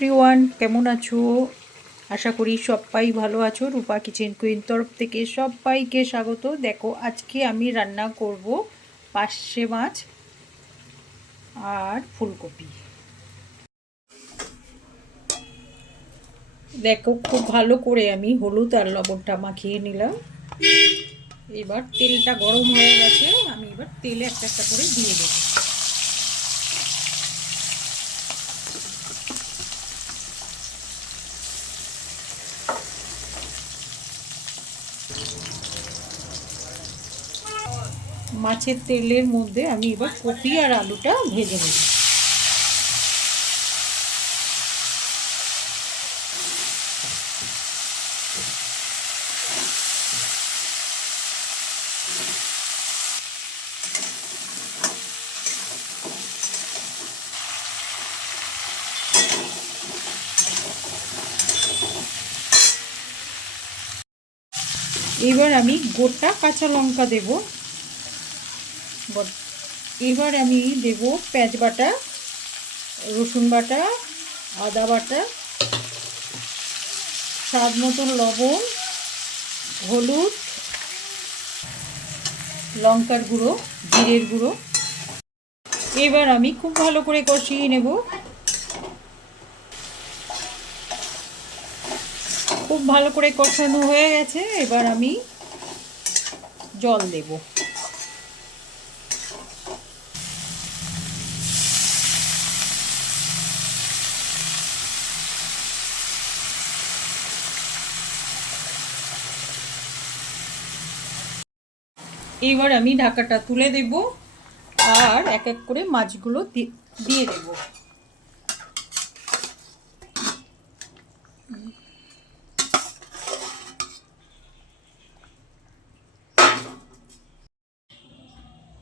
Everyone কেমন আছো? আশা করি সবাই ভালো আছো। রূপা কিচেন কুইন তরফ থেকে সবাইকে স্বাগত। দেখো, আজকে আমি রান্না করব পার্শে মাছ আর ফুলকপি। দেখো, খুব ভালো করে আমি হলুদ আর লবণটা মাখিয়ে নিলাম। এবার তেলটা গরম হয়ে গেছে, আমি এবার তেলে একটা একটা করে দিয়ে দেবো। মাছের তেলের মধ্যে আমি এবার কপি আর আলুটা ভেজে নেব। এবার আমি গোটা কাঁচা লঙ্কা দেব। এবার আমি দেব পেঁয়াজ বাটা, রসুন বাটা, আদা বাটা, স্বাদ মতন লবণ, হলুদ, লঙ্কার গুঁড়ো, জিরের গুঁড়ো। এবার আমি খুব ভালো করে কষিয়ে নেব। খুব ভালো করে কষানো হয়ে গেছে। এবার আমি জল দেব। এবার আমি ঢাকাটা তুলে দেব আর এক এক করে মাছগুলো দিয়ে দেব।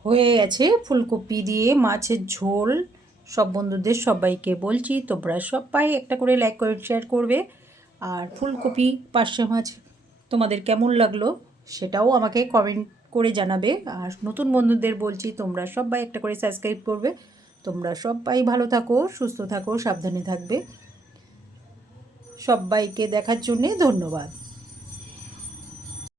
হয়ে গেছে ফুলকপি দিয়ে মাছের ঝোল। সব বন্ধুদের সবাইকে বলছি, তোমরা সবাই একটা করে লাইক করে শেয়ার করবে। আর ফুলকপি পার্শে মাছ তোমাদের কেমন লাগল সেটাও আমাকে কমেন্ট করে জানাবে। আর নতুন বন্ধুদের বলছি, তোমরা সবাই একটা করে সাবস্ক্রাইব করবে। তোমরা সবাই ভালো থাকো, সুস্থ থাকো, সাবধানে থাকবে। সবাইকে দেখার জন্যে ধন্যবাদ।